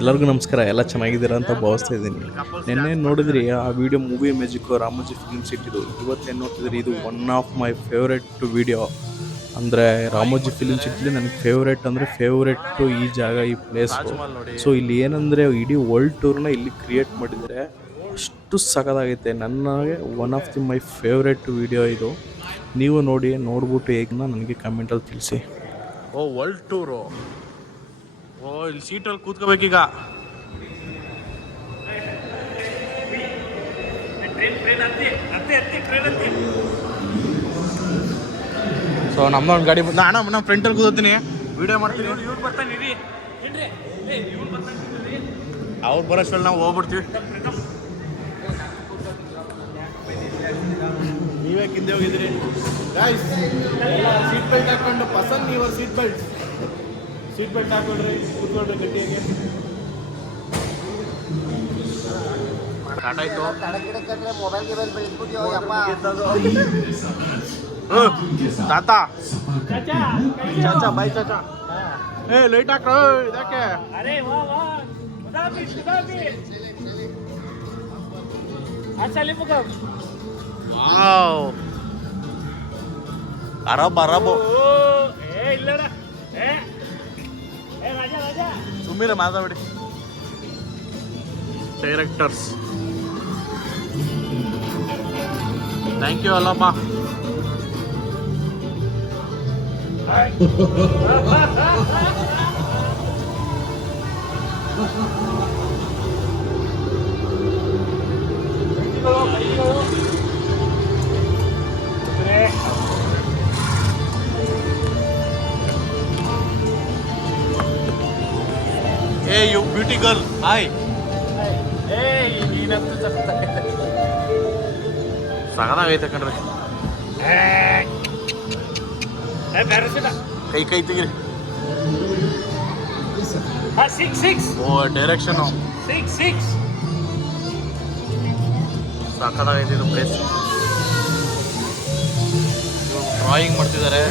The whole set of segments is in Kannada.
ಎಲ್ಲರಿಗೂ ನಮಸ್ಕಾರ. ಎಲ್ಲ ಚೆನ್ನಾಗಿದ್ದೀರಾ ಅಂತ ಭಾವಿಸ್ತಾ ಇದ್ದೀನಿ. ನಿನ್ನೆ ನೋಡಿದ್ರಿ ಆ video movie magic Ramoji film ಸಿಟಿದು. ಇವತ್ತೇನು ನೋಡ್ತಿದ್ರಿ, ಇದು one of my favourite video. ಅಂದರೆ ರಾಮೋಜಿ ಫಿಲ್ಮ್ ಸಿಟಿಲಿ ನನಗೆ ಫೇವ್ರೆಟ್ ಅಂದರೆ ಫೇವ್ರೆಟ್ಟು ಈ ಜಾಗ, ಈ ಪ್ಲೇಸು. ಸೊ ಇಲ್ಲಿ ಏನಂದರೆ ಇಡೀ ವರ್ಲ್ಡ್ ಟೂರ್ನ ಇಲ್ಲಿ ಕ್ರಿಯೇಟ್ ಮಾಡಿದ್ದಾರೆ. ಅಷ್ಟು ಸಖತ್ತಾಗೈತೆ. ನನಗೆ one of the my favourite video ಇದು. ನೀವು ನೋಡ್ಬಿಟ್ಟು ಹೇಗೆ ನನಗೆ ಕಮೆಂಟಲ್ಲಿ ತಿಳಿಸಿ. ಓ ವರ್ಲ್ಡ್ ಟೂರು. ಓ ಇಲ್ಲಿ ಸೀಟಲ್ಲಿ ಕೂತ್ಕೋಬೇಕೀಗ. ಸೊ ನಮ್ದೊಂದು ಗಾಡಿ ನಾನು ಫ್ರಂಟಲ್ಲಿ ಕೂತ್ತೀನಿ, ವಿಡಿಯೋ ಮಾಡ್ತೀನಿ. ಅವ್ರು ಬರೋಷ್ಟರಲ್ಲಿ ನಾವು ಹೋಗ್ಬಿಡ್ತೀವಿ. ನೀವೇ ಹಿಂದೆ ಹೋಗಿದ್ದೀರಿ. ಸೀಟ್ ಬೆಲ್ಟ್ ಹಾಕೊಂಡು ಪಸಂದ್ ನೀವು ಸೀಟ್ ಬೆಲ್ಟ್ ಹಾಕೊಳ್ರಿ, ಕೂತ್ಕೊಳ್ರಿ ಗಟ್ಟಿಯಾಗಿ. ಆಯ್ತು ತಾತ ಚಾಚಾ ಬಾಯ್ ಚಾಚಾ. ಲೈಟ್ ಹಾಕ್ರೋ ಇದಕ್ಕೆ. ಅರಬ್ ಸುಮ್ಮನೆ ಮಾತಾಡಿ. ಡೈರೆಕ್ಟರ್ಸ್ ಥ್ಯಾಂಕ್ ಯು ಅಲ್ಲಮ್ಮ. ಏ ಯು ಬ್ಯೂಟಿ ಗರ್ಲ್, ಹಾಯ್. ಸಗದಾಗೈತೆ ಕಣ್ರಿ. ಕೈ ತೆಗಿರಿ. ಓ ಡೈರೆಕ್ಷನ್ ಸಕ್ಕದಾಗೈತೆ ಇದು ಪ್ಲೇಸ್. ಡ್ರಾಯಿಂಗ್ ಮಾಡ್ತಿದ್ದಾರೆ.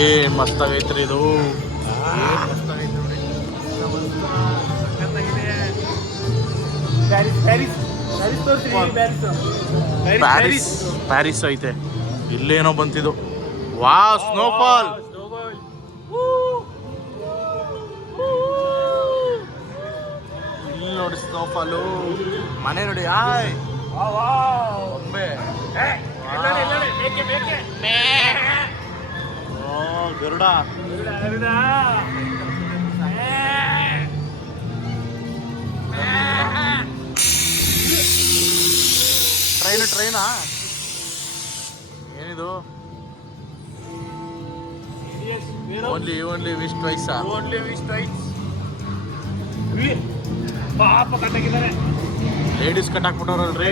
ಏನ್ ಮಸ್ತಾಗೈತ್ರಿ ಇದು. ಪ್ಯಾರಿಸ್ ಐತೆ. ಇಲ್ಲೇನೋ ಬಂತಿದ್ದು. ವಾ ಸ್ನೋಫಾಲ್. ಇಲ್ಲಿ ನೋಡಿ ಸ್ನೋಫಾಲು. ಮನೆ ನೋಡಿ. ಆಯ್ ಬೊಂಬೆ. ಗರುಡ. ಟ್ರೈನಾ ಏನಿದು? Only wish twice. Ladies cut ಹಾಕ್ಬಿಟ್ಟವ್ರಲ್ರಿ.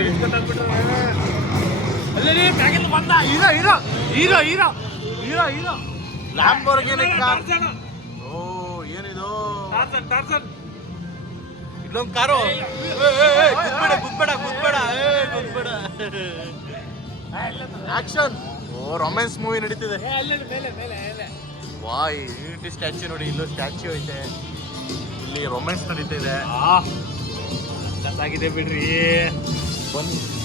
Lamborghini car. ಓ ಏನಿದು? ಇಲ್ಲೊಂದು ಕಾರು. ಗುದ್ಬೇಡ. ಆಕ್ಷನ್. ಓ ರೊಮ್ಯಾನ್ಸ್ ಮೂವಿ ನಡೀತಿದೆ. ವಾ ಯೂನಿಟಿ ಸ್ಟ್ಯಾಚ್ಯೂ ನೋಡಿ. ಇಲ್ಲೂ ಸ್ಟ್ಯಾಚ್ಯೂ ಐತೆ. ಇಲ್ಲಿ ರೊಮ್ಯಾನ್ಸ್ ನಡೀತಿದೆ. ಚೆನ್ನಾಗಿದೆ ಬಿಡ್ರಿ.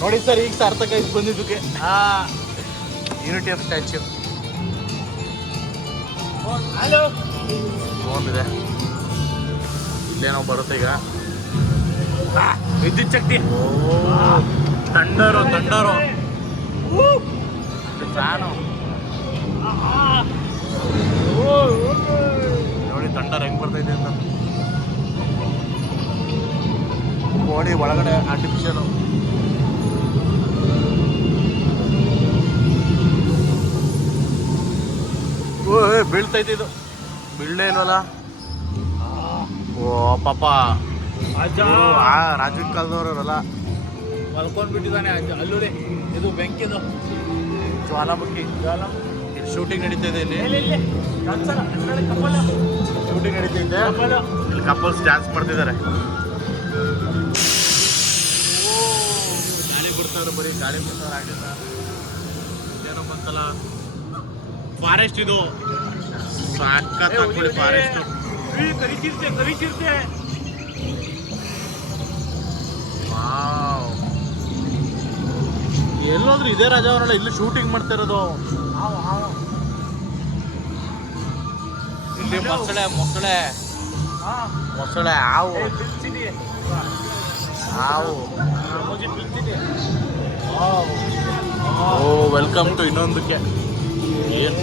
ನೋಡಿ ಸರ್, ಈಗ ಸಾರ್ಥಕ ಇದು ಬಂದಿದ್ದಕ್ಕೆ. Unity of statue. ಇದೆ. ಇಲ್ಲೇನೋ ಬರುತ್ತೆ ಈಗ. ವಿದ್ಯುತ್ ಶಕ್ತಿ. ಓ ತಂಡರು ಫ್ಯಾನು ನೋಡಿ. ತಂಡರ್ ಹೆಂಗ್ ಬರ್ತೈತೆ ಅಂತ ನೋಡಿ. ಒಳಗಡೆ ಆರ್ಟಿಫಿಷಿಯಲ್. ಓ ಬೀಳ್ತೈತೆ ಇದು. ಬೀಳೇ ಇಲ್ವಲ್ಲ. ಓ ಪಾಪ ರಾಜೀವ್ ಕಾಲದವ್ರಲ್ಲ ಮಲ್ಕೊಂಡ್ಬಿಟ್ಟಿದ್ದಾನೆ. ಅಲ್ಲೂರಿ ಇದು ಬೆಂಕಿದು ಜ್ವಾಲಾಮುಖಿ. ಶೂಟಿಂಗ್ ನಡೀತಿದೆ ಇಲ್ಲಿ. ಶೂಟಿಂಗ್ ನಡೀತಿದೆ ಇಲ್ಲಿ. ಕಪಲ್ಸ್ ಡ್ಯಾನ್ಸ್ ಮಾಡ್ತಿದ್ದಾರೆ. ಗಾಳಿ ಬಿಡ್ತಾರೆ, ಬರೀ ಗಾಳಿ ಬಿಡ್ತಾರೆ. ಆಗಿಲ್ಲ ಏನೋ ಬಂತಲ್ಲ. ಫಾರೆಸ್ಟ್ ಇದು. ಸಾಕತ್ ಹಾಕ್ಬಿಡಿ ಫಾರೆಸ್ಟ್. ಎಲ್ಲೋದ್ರು ಇದೇ ರಾಜವರಲ್ಲ, ಇಲ್ಲಿ ಶೂಟಿಂಗ್ ಮಾಡ್ತಾ ಇರೋದು. ಇಲ್ಲಿ ಮೊಸಳೆ ಮೊಸಳೆ ಮೊಸಳೆ ಹಾವು ಹಾವು. ಓ ವೆಲ್ಕಮ್ ಟು ಇನ್ನೊಂದಕ್ಕೆ. ಏನು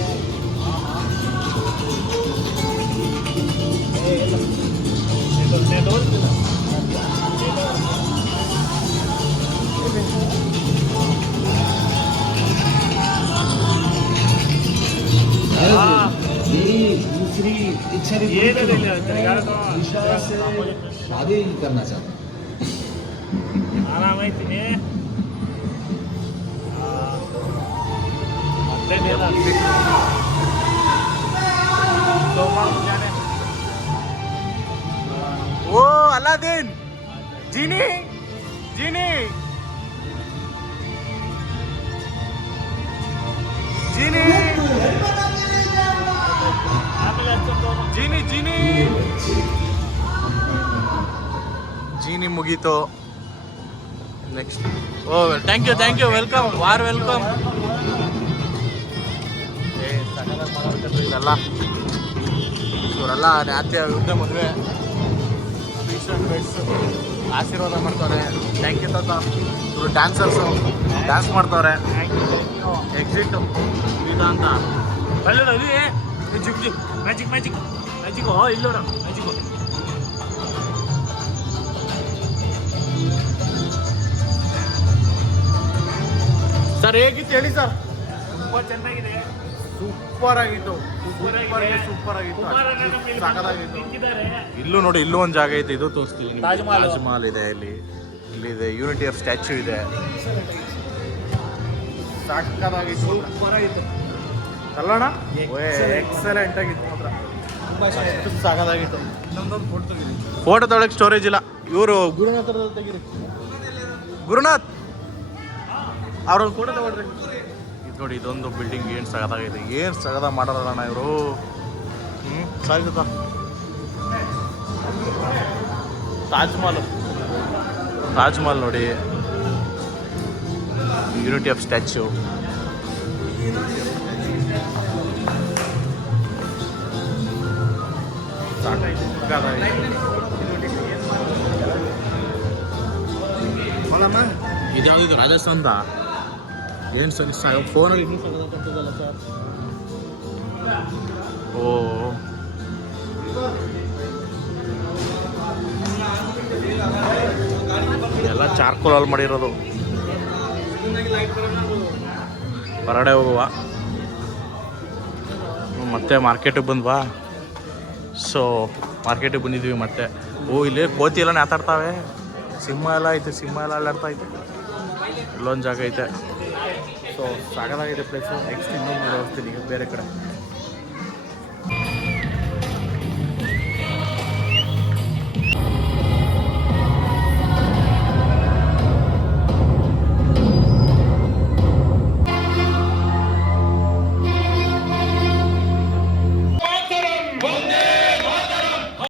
दूसरी इच्छा भी ईशा से शादी करना चाहता ಓ ಅಲಾದೀನ್ ಜೀನಿ ಜೀನಿ ಜೀನಿ ಜೀನಿ ಜೀನಿ ಜೀನಿ ಮುಗೀತು. ನೆಕ್ಸ್ಟ್ ಓ ಥ್ಯಾಂಕ್ ಯು ವೆಲ್ಕಮ್ ವಾರ್ ವೆಲ್ಕಮ್. ಇದೆಲ್ಲ ಇವರೆಲ್ಲ ನಾಟ್ಯ ಯುದ್ಧ ಮದುವೆ ಆಶೀರ್ವಾದ ಮಾಡ್ತಾರೆ. ಥ್ಯಾಂಕ್ ಯು ತಾತ. ಇವರು ಡ್ಯಾನ್ಸರ್ಸು ಡ್ಯಾನ್ಸ್ ಮಾಡ್ತವ್ರೆ. ಎಕ್ಸಿಟ್ ಈಗ ಅಂತ ಮ್ಯಾಜಿಕ್ ಮ್ಯಾಜಿಕ್ ಮ್ಯಾಜಿಕ್ ಇಲ್ಲೋಡ ಮ್ಯಾಜಿಕ್. ಸರ್ ಹೇಗಿತ್ತು ಹೇಳಿ ಸರ್? ತುಂಬಾ ಚೆನ್ನಾಗಿದೆ, ಸೂಪರ್ ಆಗಿತ್ತು, ಸೂಪರ್ ಆಗಿತ್ತು, ಸಾಕಾಗಿತ್ತು. ಇಲ್ಲೂ ನೋಡಿ, ಇಲ್ಲೂ ಒಂದು ಜಾಗ ಐತೆ, ಇದು ತೋರಿಸ್ತೀವಿ. ತಾಜ್ ಮಹಲ್ ಇದೆ ಇಲ್ಲಿದೆ ಯೂನಿಟಿ ಆಫ್ ಸ್ಟ್ಯಾಚ್ಯೂ ಇದೆ. ಸಾಕಾಗಿತ್ತು, ಸೂಪರ್ ಆಗಿತ್ತು ಅಲ್ಲೋಣ. ಎಕ್ಸಲೆಂಟ್ ಆಗಿತ್ತು ಮಾತ್ರ, ಅಷ್ಟು ಸಾಕಾಗಿತ್ತು. ಫೋಟೋ ತೊಗೊಳಕ್ಕೆ ಸ್ಟೋರೇಜ್ ಇಲ್ಲ. ಇವರು ಗುರುನಾಥ್ ತೆಗೀರಿ, ಗುರುನಾಥ್ ಅವ್ರೊಂದು ಫೋಟೋ ತಗೊಳ್ರಿ. ಇದು ನೋಡಿ, ಇದೊಂದು ಬಿಲ್ಡಿಂಗ್ ಏನು ಸಗದಾಗಿದೆ, ಏನು ಸಗದ ಮಾಡೋಣ ಇವರು. ಸಾಗುತ್ತಾ ತಾಜ್ ಮಹಲ್ ನೋಡಿ, ಯೂನಿಟಿ ಆಫ್ ಸ್ಟ್ಯಾಚ್ಯೂ. ಇದ್ಯಾವುದಿದು ರಾಜಸ್ಥಾನದ ಏನು ಸರ್? ಫೋನಲ್ಲಿ ಇನ್ನೂ ಸಗದಾಗ್ತದಲ್ಲ ಸರ್. ಓ ಎಲ್ಲ ಚಾರ್ಕೋಲಲ್ಲಿ ಮಾಡಿರೋದು. ಹೊರಗಡೆ ಹೋಗುವ, ಮತ್ತೆ ಮಾರ್ಕೆಟಿಗೆ ಬಂದ್ವಾ. ಸೊ ಮಾರ್ಕೆಟಿಗೆ ಬಂದಿದ್ವಿ ಮತ್ತೆ. ಓ ಇಲ್ಲಿ ಕೋತಿ ಎಲ್ಲ ನೇತಾಡ್ತಾವೆ, ಸಿಂಹ ಎಲ್ಲ ಐತೆ, ಸಿಂಹ ಎಲ್ಲ ಅಲ್ಲಾಡ್ತಾ ಐತೆ. ಇಲ್ಲೊಂದು ಜಾಗ ಐತೆ. ಸೊ ಸಾಕಾಗಿದೆ ಪ್ಲೇಸು. ನೆಕ್ಸ್ಟ್ ಇನ್ನೊಂದು ವ್ಯವಸ್ಥೆ ಈಗ ಬೇರೆ ಕಡೆ.